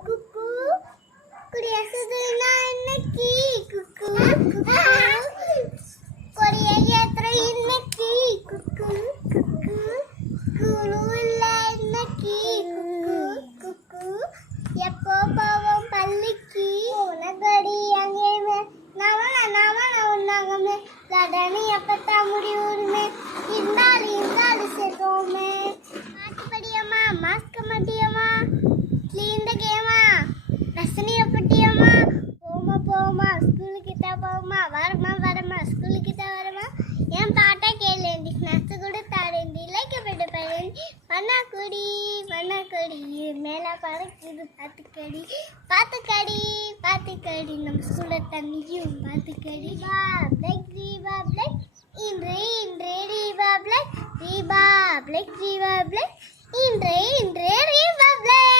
குக்கு குடியரசுனா இன்னைக்கு குக்கு குக்கு கொடியை ஏத்துற இன்னைக்கு குக்கு குக்கு குழுல இன்னைக்கு குக்கு குக்கு எப்போ போவோம் பள்ளிக்கு உனக்கடி அங்கேயுமே நாம உன்னாகமே கடனி எப்பத்தா முடிவுமே இருந்தாலும் சேர்க்கோமே பாட்டு படியம்மா மாஸ்க் மாட்டியம்மா கிளீன் த கேமா ரசனிய பட்டியம்மா போமா ஸ்கூலுக்கிட்ட போமா வரமா ஸ்கூலுக்கிட்ட வரமா என் பாட்டை கேளேண்டி நச்சு கூட தாடேண்டி லைக்கப்பட்டு பழேண்டி பண்ணாக்குடி மேலே பறக்குது பாத்துக்கடி நம்ம ஸ்கூல்ல தண்ணியும் பாத்துக்கடி ரிபப்ளிக் இன்று ரிபப்ளிக் இன்று ரிபப்ளிக்